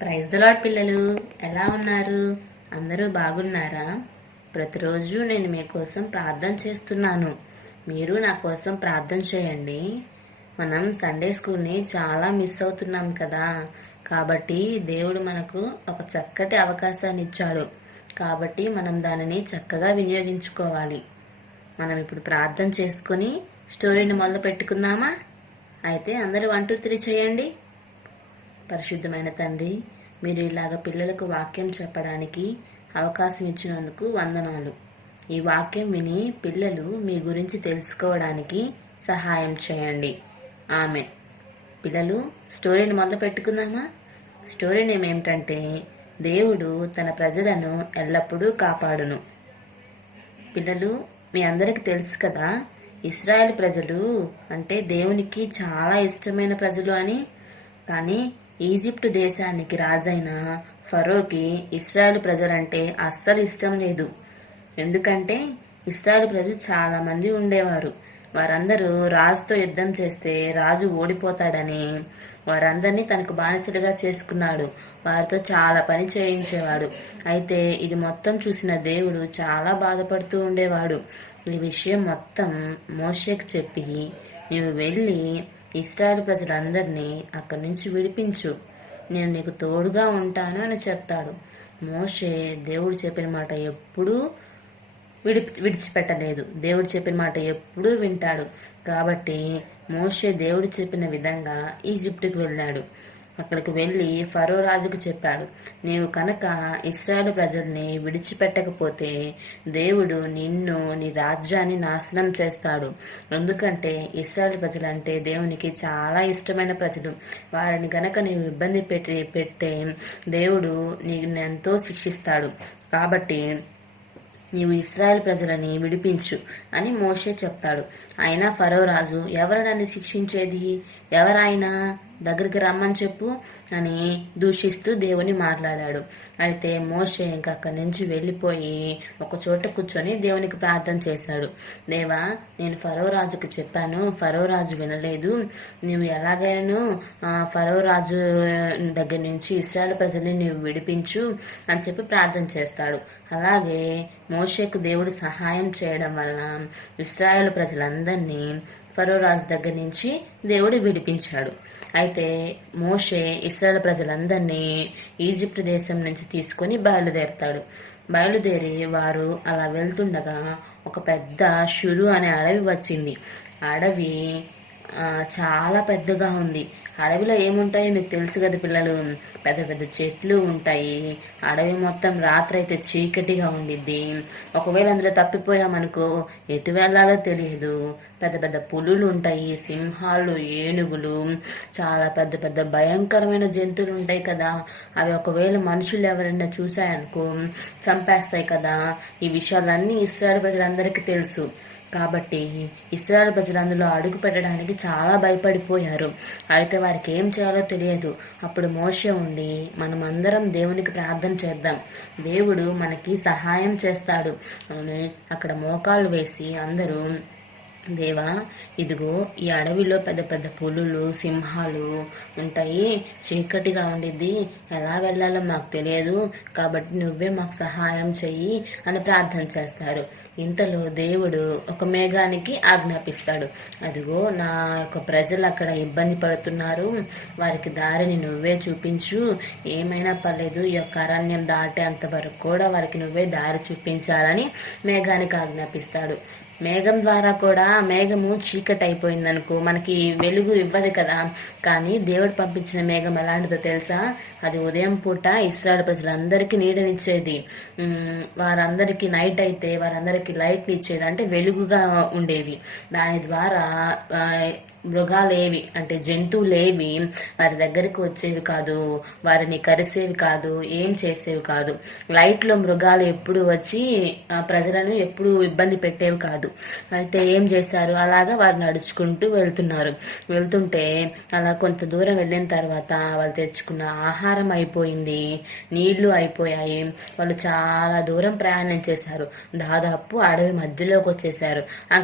Praise the lord పిల్లలు, ఎలా ఉన్నారు? అందరూ బాగున్నారా? ప్రతిరోజు నేను మీకోసం ప్రార్థన చేస్తున్నాను. మీరు నా కోసం ప్రార్థన చేయండి. మనం సండే స్కూల్ని చాలా మిస్ అవుతున్నాం కదా. కాబట్టి దేవుడు మనకు ఒక చక్కటి అవకాశాన్ని ఇచ్చాడు. కాబట్టి మనం దానిని చక్కగా వినియోగించుకోవాలి. మనం ఇప్పుడు ప్రార్థన చేసుకుని స్టోరీని మొదలు పెట్టుకుందామా? అయితే అందరూ 1 2 3 చేయండి. పరిశుద్ధమైన తండ్రి, మీరు ఇలాగ పిల్లలకు వాక్యం చెప్పడానికి అవకాశం ఇచ్చినందుకు వందనాలు. ఈ వాక్యం విని పిల్లలు మీ గురించి తెలుసుకోవడానికి సహాయం చేయండి. ఆమెన్. పిల్లలు, స్టోరీని మొదలు పెట్టుకుందామా? స్టోరీ నేమ్ ఏమిటంటే, దేవుడు తన ప్రజలను ఎల్లప్పుడూ కాపాడును. పిల్లలు, మీ అందరికి తెలుసు కదా, ఇశ్రాయేల్ ప్రజలు అంటే దేవునికి చాలా ఇష్టమైన ప్రజలు అని. కానీ ఈజిప్టు దేశానికి రాజైన ఫరోకి ఇశ్రాయేల్ ప్రజలంటే అస్సలు ఇష్టం లేదు. ఎందుకంటే ఇశ్రాయేల్ ప్రజలు చాలా మంది ఉండేవారు. వారందరూ రాజుతో యుద్ధం చేస్తే రాజు ఓడిపోతాడని వారందరినీ తనకు బానిసలుగా చేసుకున్నాడు. వారితో చాలా పని చేయించేవాడు. అయితే ఇది మొత్తం చూసిన దేవుడు చాలా బాధపడుతూ ఉండేవాడు. ఈ విషయం మొత్తం మోషేకు చెప్పి, నీవు వెళ్ళి ఇశ్రాయేలు ప్రజలందరినీ అక్కడి నుంచి విడిపించు, నేను నీకు తోడుగా ఉంటాను అని చెప్తాడు. మోషే దేవుడు చెప్పిన మాట ఎప్పుడూ విడిచిపెట్టలేదు. దేవుడు చెప్పిన మాట ఎప్పుడూ వింటాడు. కాబట్టి మోషే దేవుడు చెప్పిన విధంగా ఈజిప్టుకు వెళ్ళాడు. అక్కడికి వెళ్ళి ఫరో రాజుకు చెప్పాడు, నీవు కనుక ఇశ్రాయేలు ప్రజల్ని విడిచిపెట్టకపోతే దేవుడు నిన్ను, నీ రాజ్యాన్ని నాశనం చేస్తాడు. ఎందుకంటే ఇశ్రాయేలు ప్రజలంటే దేవునికి చాలా ఇష్టమైన ప్రజలు. వారిని కనుక నీవు ఇబ్బంది పెడితే దేవుడు నిన్ను ఎంతో శిక్షిస్తాడు. కాబట్టి నీవు ఇశ్రాయేల్ ప్రజలని విడిపించు అని మోషే చెప్తాడు. అయినా ఫరో రాజు, ఎవరు నన్ను శిక్షించేది, ఎవరైనా దగ్గరికి రమ్మని చెప్పు అని దూషిస్తూ దేవుని మాట్లాడాడు. అయితే మోషే ఇంకా అక్కడి నుంచి వెళ్ళిపోయి ఒక చోట కూర్చొని దేవునికి ప్రార్థన చేశాడు. దేవా, నేను ఫరో రాజుకు చెప్పాను, ఫరో రాజు వినలేదు. నువ్వు ఎలాగైనా ఫరో రాజు దగ్గర నుంచి ఇశ్రాయేల్ ప్రజల్ని నీవు విడిపించు అని చెప్పి ప్రార్థన చేస్తాడు. అలాగే మోషేకు దేవుడు సహాయం చేయడం వలన ఇశ్రాయేలు ప్రజలందరినీ ఫరో రాజు దగ్గర నుంచి దేవుడు విడిపించాడు. అయితే మోషే ఇశ్రాయేలు ప్రజలందరినీ ఈజిప్ట్ దేశం నుంచి తీసుకొని బయలుదేరి వారు అలా వెళ్తుండగా ఒక పెద్ద షురు అనే అడవి వచ్చింది. అడవి చాలా పెద్దగా ఉంది. అడవిలో ఏముంటాయో మీకు తెలుసు కదా పిల్లలు, పెద్ద పెద్ద చెట్లు ఉంటాయి. అడవి మొత్తం రాత్రి అయితే చీకటిగా ఉండిద్ది. ఒకవేళ అందులో తప్పిపోయామనుకో ఎటు వెళ్ళాలో తెలియదు. పెద్ద పెద్ద పులులు ఉంటాయి, సింహాలు, ఏనుగులు, చాలా పెద్ద పెద్ద భయంకరమైన జంతువులు ఉంటాయి కదా. అవి ఒకవేళ మనుషులు ఎవరైనా చూసాయనుకో చంపేస్తాయి కదా. ఈ విషయాలన్నీ ఇశ్రాయేలు ప్రజలందరికీ తెలుసు. కాబట్టి ఇశ్రాయేలు ప్రజలు అందులో అడుగు పెట్టడానికి చాలా భయపడిపోయారు. అయితే వారికి ఏం చేయాలో తెలియదు. అప్పుడు మోషే ఉండి, మనం అందరం దేవునికి ప్రార్థన చేద్దాం, దేవుడు మనకి సహాయం చేస్తాడు అని అక్కడ మోకాళ్ళు వేసి అందరూ, దేవా, ఇదిగో ఈ అడవిలో పెద్ద పెద్ద పులులు, సింహాలు ఉంటాయి, చీకటిగా ఉండిద్ది, ఎలా వెళ్ళాలో మాకు తెలియదు, కాబట్టి నువ్వే మాకు సహాయం చెయ్యి అని ప్రార్థన చేస్తారు. ఇంతలో దేవుడు ఒక మేఘానికి ఆజ్ఞాపిస్తాడు, అదిగో నా యొక్క ప్రజలు అక్కడ ఇబ్బంది పడుతున్నారు, వారికి దారిని నువ్వే చూపించు, ఏమైనా పర్లేదు, ఈ యొక్క అరణ్యం దాటేంత వరకు కూడా వారికి నువ్వే దారి చూపించాలని మేఘానికి ఆజ్ఞాపిస్తాడు. మేఘం ద్వారా కూడా, మేఘము చీకటి అయిపోయిందనుకో మనకి వెలుగు ఇవ్వదు కదా. కానీ దేవుడు పంపించిన మేఘం ఎలాంటిదో తెలుసా? అది ఉదయం పూట ఇశ్రాయేలు ప్రజలందరికీ నీడనిచ్చేది. వారందరికీ నైట్ అయితే వారందరికీ లైట్ ఇచ్చేది, అంటే వెలుగుగా ఉండేది. దాని ద్వారా మృగాలేవి అంటే జంతువులేవి వారి దగ్గరికి వచ్చేవి కాదు, వారిని కరిసేవి కాదు, ఏం చేసేవి కాదు. లైట్లో మృగాలు ఎప్పుడు వచ్చి ప్రజలను ఎప్పుడు ఇబ్బంది పెట్టేవి కాదు. కాదు. అయితే ఏం చేశారు, అలాగా వారు నడుచుకుంటూ వెళ్తుంటే అలా కొంత దూరం వెళ్ళిన తర్వాత వాళ్ళు తెచ్చుకున్న ఆహారం అయిపోయింది, నీళ్లు అయిపోయాయి. వాళ్ళు చాలా దూరం ప్రయాణం చేశారు, దాదాపు అడవి మధ్యలోకి వచ్చేసారు.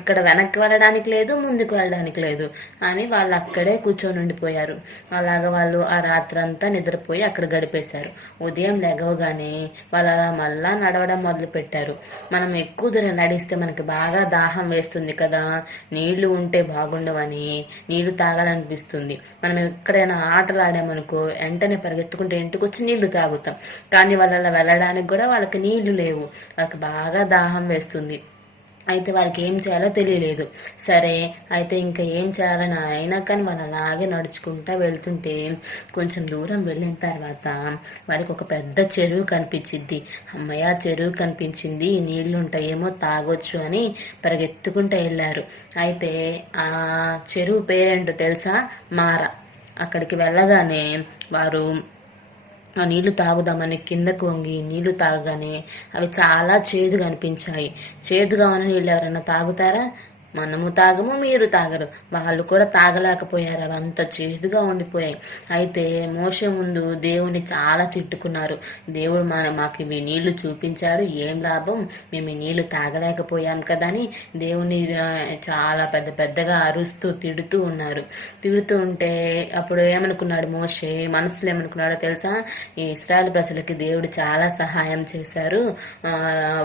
ఇక్కడ వెనక్కి వెళ్ళడానికి లేదు, ముందుకు వెళ్ళడానికి లేదు అని వాళ్ళు అక్కడే కూర్చొని ఉండిపోయారు. అలాగా వాళ్ళు ఆ రాత్రంతా నిద్రపోయి అక్కడ గడిపేశారు. ఉదయం లెగవగానే వాళ్ళు అలా మళ్ళా నడవడం మొదలు పెట్టారు. మనం ఎక్కువ దూరం నడిస్తే మనకి బాగా దాహం వేస్తుంది కదా, నీళ్లు ఉంటే బాగుండవని నీళ్లు తాగాలనిపిస్తుంది. మనం ఎక్కడైనా ఆటలు ఆడామనుకో వెంటనే పరిగెత్తుకుంటే ఇంటికి వచ్చి నీళ్లు తాగుతాం. కానీ వాళ్ళు అలా వెళ్ళడానికి కూడా వాళ్ళకి నీళ్లు లేవు, వాళ్ళకి బాగా దాహం వేస్తుంది. అయితే వారికి ఏం చేయాలో తెలియలేదు. సరే అయితే ఇంకా ఏం చేయాలని అయినా కానీ వాళ్ళు అలాగే నడుచుకుంటా వెళ్తుంటే కొంచెం దూరం వెళ్ళిన తర్వాత వారికి ఒక పెద్ద చెరువు కనిపించింది. అమ్మయ్య, చెరువు కనిపించింది, నీళ్లు ఉంటాయేమో తాగొచ్చు అని పరిగెత్తుకుంటూ వెళ్ళారు. అయితే ఆ చెరువు పేరేంటో తెలుసా? మార. అక్కడికి వెళ్ళగానే వారు ఆ నీళ్లు తాగుదామని కిందకు వంగి నీళ్లు తాగగానే అవి చాలా చేదుగా అనిపించాయి. చేదుగా ఉన్న నీళ్ళు ఎవరైనా తాగుతారా? మనము తాగము, మీరు తాగరు. వాళ్ళు కూడా తాగలేకపోయారు, అవి అంత చేదుగా ఉండిపోయాయి. అయితే మోషే ముందు దేవుని చాలా తిట్టుకున్నారు. దేవుడు మాకు ఇవి నీళ్లు చూపించాడు, ఏం లాభం, మేము ఈ నీళ్లు తాగలేకపోయాం కదా అని దేవుని చాలా పెద్దగా అరుస్తూ తిడుతూ ఉన్నారు. తిడుతూ ఉంటే అప్పుడు ఏమనుకున్నాడు మోషే, మనసులో ఏమనుకున్నాడో తెలుసా? ఈ ఇశ్రాయేలు ప్రజలకి దేవుడు చాలా సహాయం చేశారు,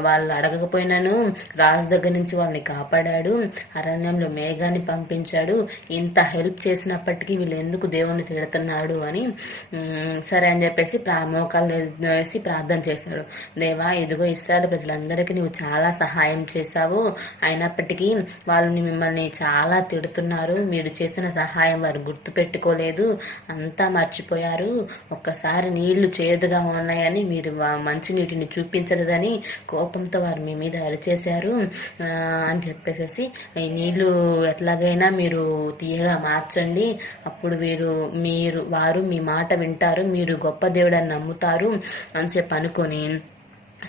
వాళ్ళు అడగకపోయినాను రాజు దగ్గర నుంచి వాళ్ళని కాపాడాడు, అరణ్యంలో మేఘాన్ని పంపించాడు, ఇంత హెల్ప్ చేసినప్పటికీ వీళ్ళు ఎందుకు దేవుణ్ణి తిడుతున్నాడు అని సరే అని చెప్పేసి మోకాళ్ళు వేసి ప్రార్థన చేశాడు. దేవా, ఇదిగో ఇశ్రాయేలు ప్రజలందరికీ నువ్వు చాలా సహాయం చేశావు, అయినప్పటికీ వాళ్ళు మిమ్మల్ని చాలా తిడుతున్నారు, మీరు చేసిన సహాయం వారు గుర్తు పెట్టుకోలేదు, అంతా మర్చిపోయారు. ఒక్కసారి నీళ్లు చేదుగా ఉన్నాయని మీరు మంచి నీటిని చూపించలేదని కోపంతో వారు మీ మీద అరిచేశారు అని చెప్పేసి ఈ నీళ్లు ఎట్లాగైనా మీరు తీయగా మార్చండి, అప్పుడు వారు మీ మాట వింటారు, మీరు గొప్ప దేవుడని నమ్ముతారు అని చెప్పి అనుకొని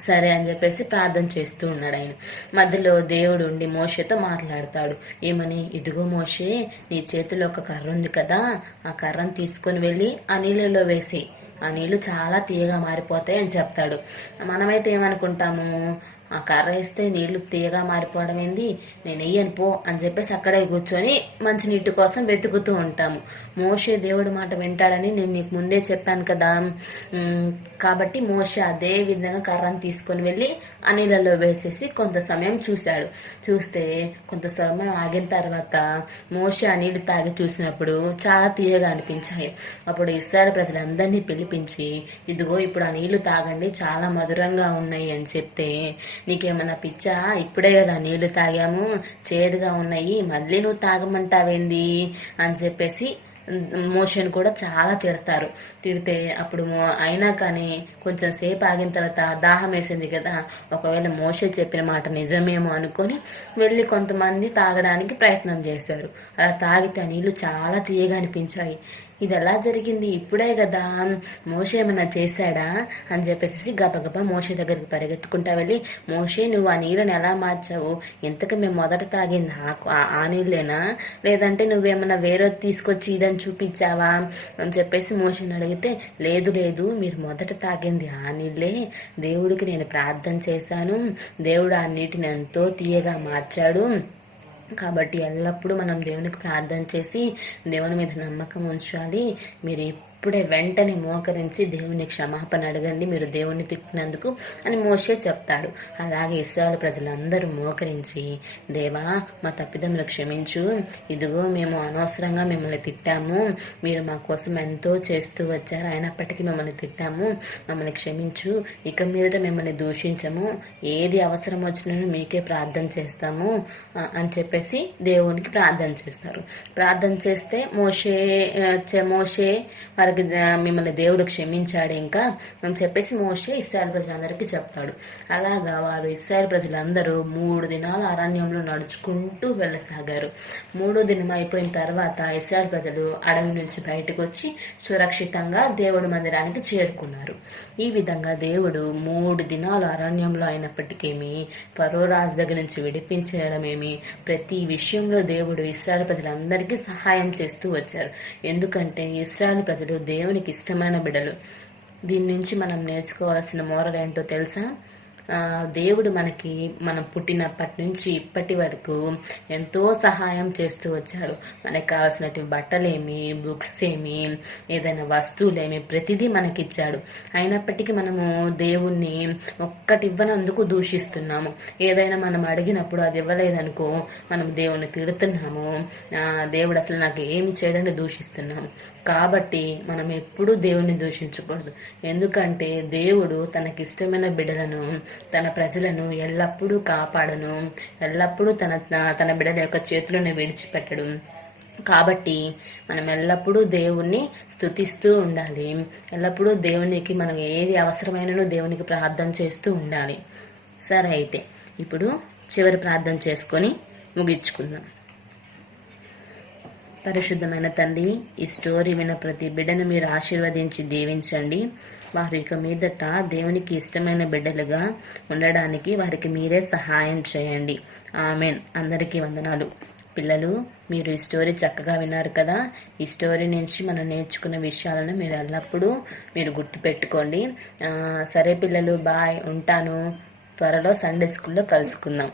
సరే అని చెప్పేసి ప్రార్థన చేస్తూ ఉన్నాడు. ఆయన మధ్యలో దేవుడు ఉండి మోషేతో మాట్లాడతాడు. ఏమని? ఇదిగో మోషే, నీ చేతిలో ఒక కర్ర ఉంది కదా, ఆ కర్రను తీసుకొని వెళ్ళి ఆ నీళ్ళలో వేసి ఆ నీళ్లు చాలా తీయగా మారిపోతాయి అని చెప్తాడు. మనమైతే ఏమనుకుంటాము, ఆ కర్ర వేస్తే నీళ్లు తీయగా మారిపోవడం ఏంది, నేను వెయ్యను పో అని చెప్పేసి అక్కడే కూర్చొని మంచినీటి కోసం వెతుకుతూ ఉంటాము. మోషే దేవుడి మాట వింటాడని నేను నీకు ముందే చెప్పాను కదా. కాబట్టి మోషే అదే విధంగా కర్రను తీసుకొని వెళ్ళి ఆ నీళ్ళలో వేసేసి కొంత సమయం చూశాడు. చూస్తే కొంత సమయం ఆగిన తర్వాత మోషే ఆ నీళ్లు తాగి చూసినప్పుడు చాలా తీయగా అనిపించాయి. అప్పుడు ఇశ్రాయేలు ప్రజలందరినీ పిలిపించి, ఇదిగో ఇప్పుడు ఆ నీళ్లు తాగండి, చాలా మధురంగా ఉన్నాయి అని చెప్తే, నీకేమన్నా పిచ్చా, ఇప్పుడే కదా నీళ్లు తాగాము, చేదుగా ఉన్నాయి, మళ్ళీ నువ్వు తాగమంటావేంది అని చెప్పేసి మోషేని కూడా చాలా తిడతారు. తిడితే అప్పుడు అయినా కానీ కొంచెం సేపు ఆగిన తర్వాత దాహం వేసింది కదా, ఒకవేళ మోషే చెప్పిన మాట నిజమేమో అనుకొని వెళ్ళి కొంతమంది తాగడానికి ప్రయత్నం చేశారు. అలా తాగితే ఆ నీళ్లు చాలా తీయగా అనిపించాయి. ఇది ఎలా జరిగింది, ఇప్పుడే కదా, మోషే ఏమన్నా చేశాడా అని చెప్పేసి గబగబా మోషే దగ్గరికి పరిగెత్తుకుంటా వెళ్ళి, మోషే నువ్వు ఆ నీళ్ళని ఎలా మార్చావు, ఇంతకు మేము మొదట తాగింది ఆ నీళ్ళేనా, లేదంటే నువ్వేమన్నా వేరే తీసుకొచ్చి ఇదని చూపించావా అని చెప్పేసి మోషేని అడిగితే, లేదు మీరు మొదట తాగింది ఆ నీళ్ళే, దేవుడికి నేను ప్రార్థన చేశాను, దేవుడు ఆ నీటిని ఎంతో తీయగా మార్చాడు, కాబట్టి ఎల్లప్పుడూ మనం దేవునికి ప్రార్థన చేసి దేవుని మీద నమ్మకం ఉంచాలి. మీరు ఇప్పుడే వెంటనే మోకరించి దేవుని క్షమాపణ అడగండి, మీరు దేవుణ్ణి తిట్టినందుకు అని మోషే చెప్తాడు. అలాగే ఇశ్రాయేలు ప్రజలందరూ మోకరించి, దేవా మా తప్పిదములు క్షమించు, ఇదిగో మేము అనవసరంగా మిమ్మల్ని తిట్టాము, మీరు మా కోసం ఎంతో చేస్తూ వచ్చారు, అయినప్పటికీ మిమ్మల్ని తిట్టాము, మమ్మల్ని క్షమించు, ఇక మీద మిమ్మల్ని దూషించము, ఏది అవసరం వచ్చినా మీకే ప్రార్థన చేస్తాము అని చెప్పేసి దేవునికి ప్రార్థన చేస్తారు. ప్రార్థన చేస్తే మోషే వారికి వారికి మిమ్మల్ని దేవుడు క్షమించాడు ఇంకా అని చెప్పేసి మోషే ఇశ్రాయేలు ప్రజలందరికీ చెప్తాడు. అలాగా వారు ఇశ్రాయేలు ప్రజలందరూ 3 దినాల అరణ్యంలో నడుచుకుంటూ వెళ్ళసాగారు. 3వ దినం అయిపోయిన తర్వాత ఇశ్రాయేలు ప్రజలు అడవి నుంచి బయటకు వచ్చి సురక్షితంగా దేవుడి మందిరానికి చేరుకున్నారు. ఈ విధంగా దేవుడు 3 దినాలు అరణ్యంలో అయినప్పటికేమి, ఫరో రాజు దగ్గర నుంచి విడిపించడమేమి, ప్రతి విషయంలో దేవుడు ఇశ్రాయేలు ప్రజలందరికీ సహాయం చేస్తూ వచ్చారు. ఎందుకంటే ఇశ్రాయేలు ప్రజలు దేవునికి ఇష్టమైన బిడ్డలు. దీని నుంచి మనం నేర్చుకోవాల్సిన మోరల్ ఏంటో తెలుసా? దేవుడు మనకి మనం పుట్టినప్పటి నుంచి ఇప్పటి వరకు ఎంతో సహాయం చేస్తూ వచ్చాడు. మనకు కావాల్సినటువంటి బట్టలేమి, బుక్స్ ఏమి, ఏదైనా వస్తువులేమి ప్రతిదీ మనకిచ్చాడు. అయినప్పటికీ మనము దేవుణ్ణి ఒక్కటి ఇవ్వనందుకు దూషిస్తున్నాము. ఏదైనా మనం అడిగినప్పుడు అది ఇవ్వలేదనుకో మనం దేవుణ్ణి తిడుతున్నాము. దేవుడు అసలు నాకు ఏమి చేయడానికి దూషిస్తున్నాము. కాబట్టి మనం ఎప్పుడూ దేవుణ్ణి దూషించకూడదు. ఎందుకంటే దేవుడు తనకిష్టమైన బిడ్డలను, తన ప్రజలను ఎల్లప్పుడూ కాపాడను, ఎల్లప్పుడూ తన బిడ్డల యొక్క చేతులను విడిచిపెట్టడు. కాబట్టి మనం ఎల్లప్పుడూ దేవుణ్ణి స్తుతిస్తూ ఉండాలి. ఎల్లప్పుడూ దేవునికి మనం ఏది అవసరమైనను దేవునికి ప్రార్థన చేస్తూ ఉండాలి. సరే, అయితే ఇప్పుడు చివరి ప్రార్థన చేసుకొని ముగించుకుందాం. పరిశుద్ధమైన తండ్రి, ఈ స్టోరీ విన్న ప్రతి బిడ్డను మీరు ఆశీర్వదించి దీవించండి. వారు ఇక మీదట దేవునికి ఇష్టమైన బిడ్డలుగా ఉండడానికి వారికి మీరే సహాయం చేయండి. ఆమెన్. అందరికీ వందనాలు. పిల్లలు, మీరు ఈ స్టోరీ చక్కగా విన్నారు కదా. ఈ స్టోరీ నుంచి మనం నేర్చుకున్న విషయాలను మీరు ఎల్లప్పుడూ మీరు గుర్తుపెట్టుకోండి. సరే పిల్లలు, బాయ్, ఉంటాను. త్వరలో సండే స్కూల్లో కలుసుకుందాం.